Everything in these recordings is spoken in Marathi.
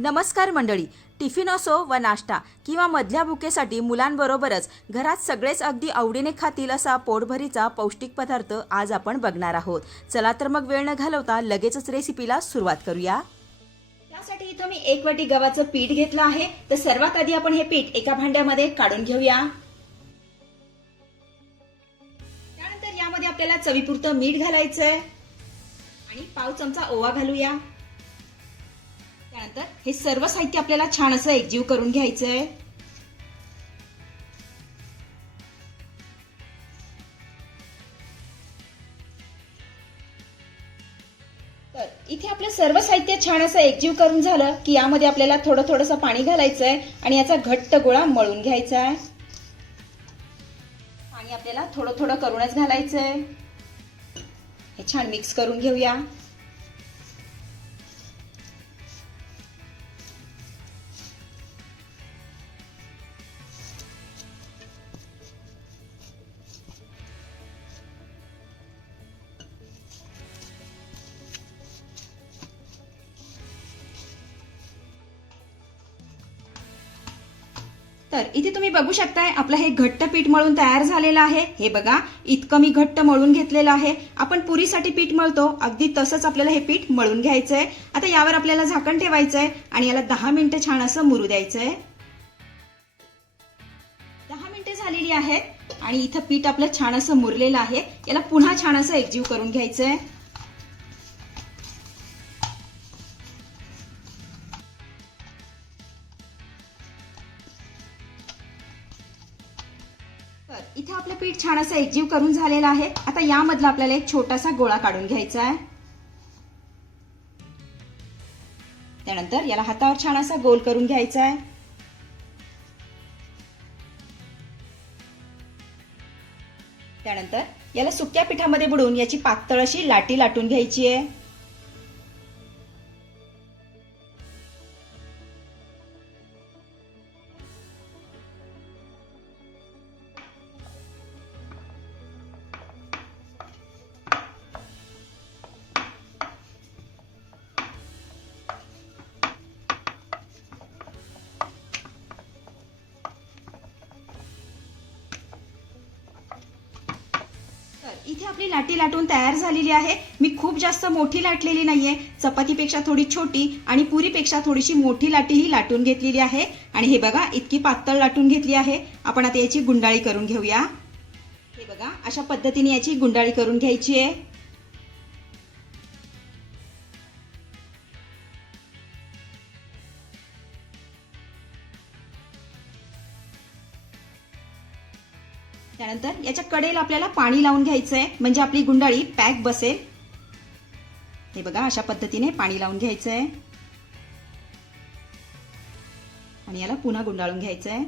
नमस्कार मंडळी. टिफिन असो व नाश्ता किंवा मधल्या भुकेसाठी मुलांबरोबरच घरात सगळेच अगदी आवडीने खातील असा पोटभरीचा पौष्टिक पदार्थ आज आपण बघणार आहोत. चला तर मग वेळ न घालवता लगेचच रेसिपीला सुरुवात करूया. त्यासाठी इथं मी एक वाटी गव्हाचं पीठ घेतलं आहे. तर सर्वात आधी आपण हे पीठ एका भांड्यामध्ये काढून घेऊया. त्यानंतर यामध्ये आपल्याला चवीपुरतं मीठ घालायचंय. आणि पाव चमचा ओवा घालूया. त्यानंतर हे सर्व साहित्य आपल्याला छान असं एकजीव करून घ्यायचंय. तर इथे आपलं सर्व साहित्य छान असं एकजीव करून झालं की यामध्ये आपल्याला थोडं थोडंसं पाणी घालायचंय आणि याचा घट्ट गोळा मळून घ्यायचा आहे पाणी आपल्याला थोडं थोडं करूनच घालायचंय. हे छान मिक्स करून घेऊया. तर इथे तुम्ही बघू शकताय आपलं हे घट्ट पीठ मळून तयार झालेलं आहे. हे बघा इतकं मी घट्ट मळून घेतलेलं आहे. आपण पुरीसाठी पीठ मळतो अगदी तसंच आपल्याला हे पीठ मळून घ्यायचंय. आता यावर आपल्याला झाकण ठेवायचंय आणि याला दहा मिनिटं छान असं मुरू द्यायचंय. दहा मिनिटं झालेली आहेत आणि इथं पीठ आपलं छान असं मुरलेलं आहे. याला पुन्हा छान असं एकजीव करून घ्यायचंय. छान असं एकजीव करून झालेलं आहे. आता यामधला आपल्याला एक छोटासा गोळा काढून घ्यायचा आहे. त्यानंतर याला हातावर छान असा गोल करून घ्यायचा आहे. त्यानंतर याला सुक्या पिठामध्ये बुडवून याची पातळ अशी लाटी लाटून घ्यायची आहे. इथे आपली लाटी लाटून तयार झालेली आहे. मी खूप जास्त मोठी लाटलेली नाहीये. चपातीपेक्षा थोडी छोटी आणि पुरीपेक्षा थोडीशी मोठी लाटी ही लाटून घेतलेली आहे. आणि हे बघा इतकी पातळ लाटून घेतली आहे. आपण आता याची गुंडाळी करून घेऊया. हे बघा अशा पद्धतीने याची गुंडाळी करून घ्यायची आहे. त्यानंतर याच्या कडेला आपल्याला पाणी लावून घ्यायचं आहे म्हणजे आपली गुंडाळी पॅक बसेल. हे बघा अशा पद्धतीने पाणी लावून घ्यायचं आहे आणि याला पुन्हा गुंडाळून घ्यायचं आहे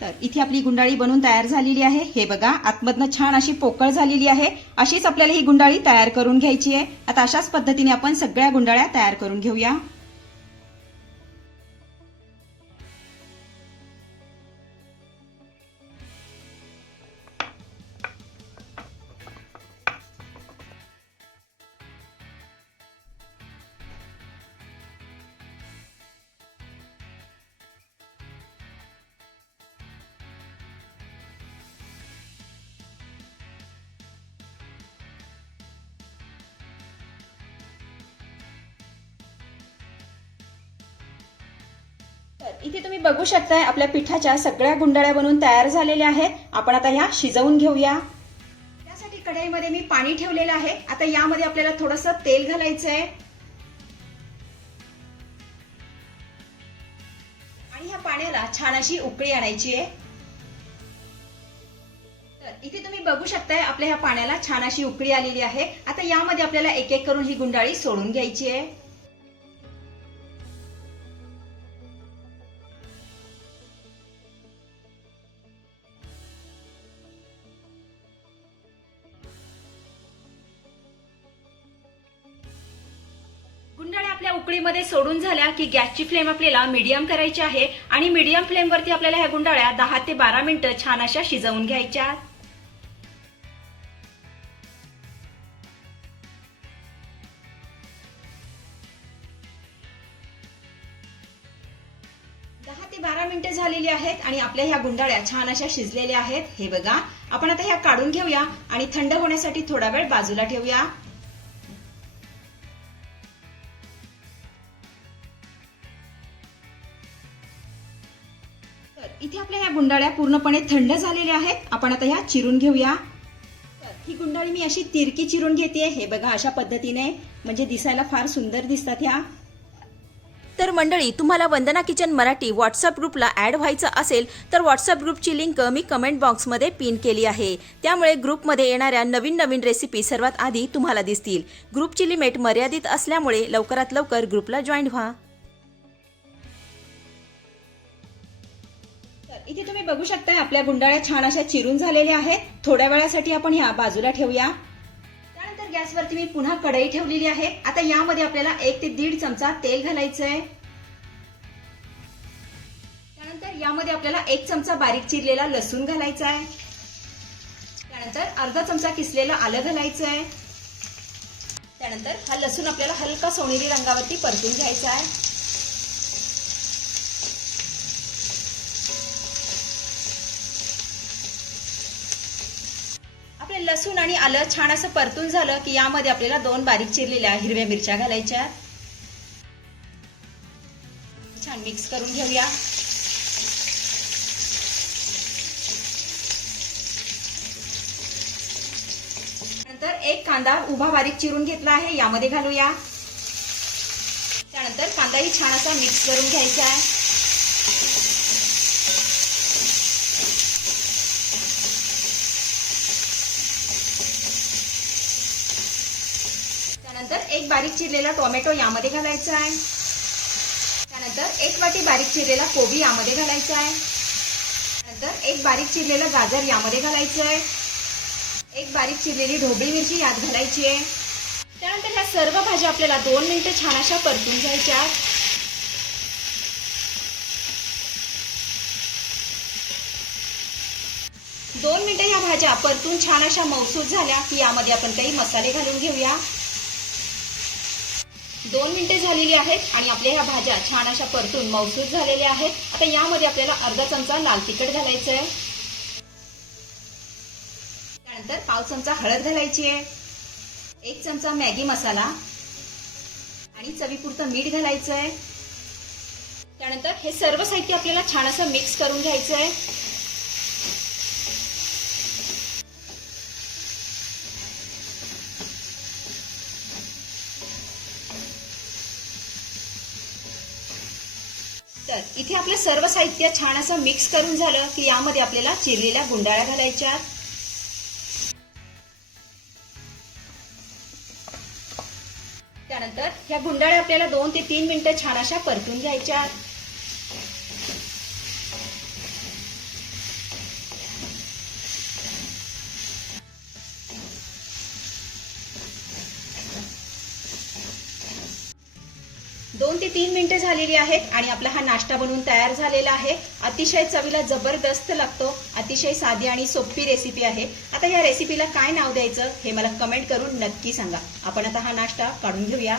तर इथे आपली गुंडाळी बनून तयार झालेली आहे. हे बघा आतमधनं छान अशी पोकळ झालेली आहे. अशीच आपल्याला ही गुंडाळी तयार करून घ्यायची आहे. आता अशाच पद्धतीने आपण सगळ्या गुंडाळ्या तयार करून घेऊया. तर इथे तुम्ही बघू शकताय आपल्या पिठाच्या सगळ्या गुंडाळ्या बनवून तयार झालेल्या आहेत. आपण आता ह्या शिजवून घेऊया. त्यासाठी कढईमध्ये मी पाणी ठेवलेलं आहे. आता यामध्ये आपल्याला थोडस तेल घालायचं आहे आणि ह्या पाण्याला छान अशी उकळी आणायची आहे. तर इथे तुम्ही बघू शकताय आपल्या ह्या पाण्याला छान अशी उकळी आलेली आहे. आता यामध्ये आपल्याला एक एक करून ही गुंडाळी सोडून घ्यायची आहे. उकळीमध्ये सोडून झाल्या की गॅसची फ्लेम आपल्याला मीडियम करायची आहे आणि मीडियम फ्लेमवरती आपल्याला ह्या गुंडाळ्या दहा ते बारा मिनिटं छान अशा शिजवून घ्यायच्या. दहा ते बारा मिनिटं झालेली आहेत आणि आपल्या ह्या गुंडाळ्या छान अशा शिजलेल्या आहेत. हे बघा आपण आता ह्या काढून घेऊया आणि थंड होण्यासाठी थोडा वेळ बाजूला ठेवूया. इथे आपल्या ह्या गुंडाळ्या पूर्णपणे थंड झालेल्या आहेत. आपण आता ह्या चिरून घेऊया. ही गुंडाळी मी अशी तिरकी चिरून घेते. हे बघा अशा पद्धतीने. म्हणजे दिसायला फार सुंदर दिसतात ह्या. तर मंडळी तुम्हाला वंदना किचन मराठी व्हॉट्सअप ग्रुपला ॲड व्हायचं असेल तर व्हॉट्सअप ग्रुपची लिंक मी कमेंट बॉक्समध्ये पिन केली आहे. त्यामुळे ग्रुपमध्ये येणाऱ्या नवीन नवीन रेसिपी सर्वात आधी तुम्हाला दिसतील. ग्रुपची लिमिट मर्यादित असल्यामुळे लवकरात लवकर ग्रुपला जॉईन व्हा. इथे तुम्ही बघू शकता आपल्या गुंडाळ्या छान अशा चिरून झालेल्या आहेत. थोड्या वेळासाठी आपण ह्या बाजूला ठेवूया. त्यानंतर गॅसवरती मी पुन्हा कढई ठेवलेली आहे. आता यामध्ये आपल्याला एक ते दीड चमचा तेल घालायचंय. त्यानंतर यामध्ये आपल्याला एक चमचा बारीक चिरलेला लसूण घालायचा आहे त्यानंतर अर्धा चमचा किसलेलं आलं घालायचं आहे त्यानंतर हा लसूण आपल्याला हलका सोनेरी रंगावरती परतून घ्यायचा आहे लसूण आणि आलं छान असं परतून झालं की यामध्ये आपल्याला दोन बारीक चिरलेल्या हिरव्या मिरच्या घालायच्या छान मिक्स करून घेऊया. नंतर एक कांदा उभा बारीक चिरून घेतला आहे यामध्ये घालूया. त्यानंतर कांदाही छान असा मिक्स करून घ्यायचा आहे त्यानंतर एक बारीक चिरलेला टोमॅटो यामध्ये घालायचा आहे. त्यानंतर एक वाटी बारीक चिरलेला कोबी यामध्ये घालायचा आहे. त्यानंतर एक बारीक चिरलेलं गाजर यामध्ये घालायचं आहे. एक बारीक चिरलेली ढोबळी मिरची यात घालायची आहे. त्यानंतर ह्या सर्व भाज्या आपल्याला दोन मिनिटं छान अशा परतून घ्यायच्या दोन मिनिटं ह्या भाज्या परतून छान अशा मौसूद झाल्या की यामध्ये आपण काही मसाले घालून घेऊया. दोन मिनिटे झालेली आहेत आणि आपल्या ह्या भाज्या छान अशा परतून मौसूद झालेल्या आहेत. आता यामध्ये आपल्याला अर्धा चमचा लाल तिखट घालायचं आहे त्यानंतर पाव चमचा हळद घालायची आहे. एक चमचा मॅगी मसाला. आणि चवीपुरतं मीठ घालायचं आहे त्यानंतर हे सर्व साहित्य आपल्याला छान असं मिक्स करून घ्यायचं आहे आपलं सर्व साहित्य छान असं मिक्स करून झालं की यामध्ये आपल्याला चिरलेल्या गुंडाळ्या घालायच्या. त्यानंतर ह्या गुंडाळ्या आपल्याला दोन ते तीन मिनिटं छान अशा परतून घ्यायच्या. दोन ते तीन मिनिटं झालेली आहेत आणि आपला हा नाश्ता बनवून तयार झालेला आहे. अतिशय चवीला जबरदस्त लागतो. अतिशय साधी आणि सोपी रेसिपी आहे. आता या रेसिपीला काय नाव द्यायचं हे मला कमेंट करून नक्की सांगा. आपण आता हा नाश्ता काढून घेऊया.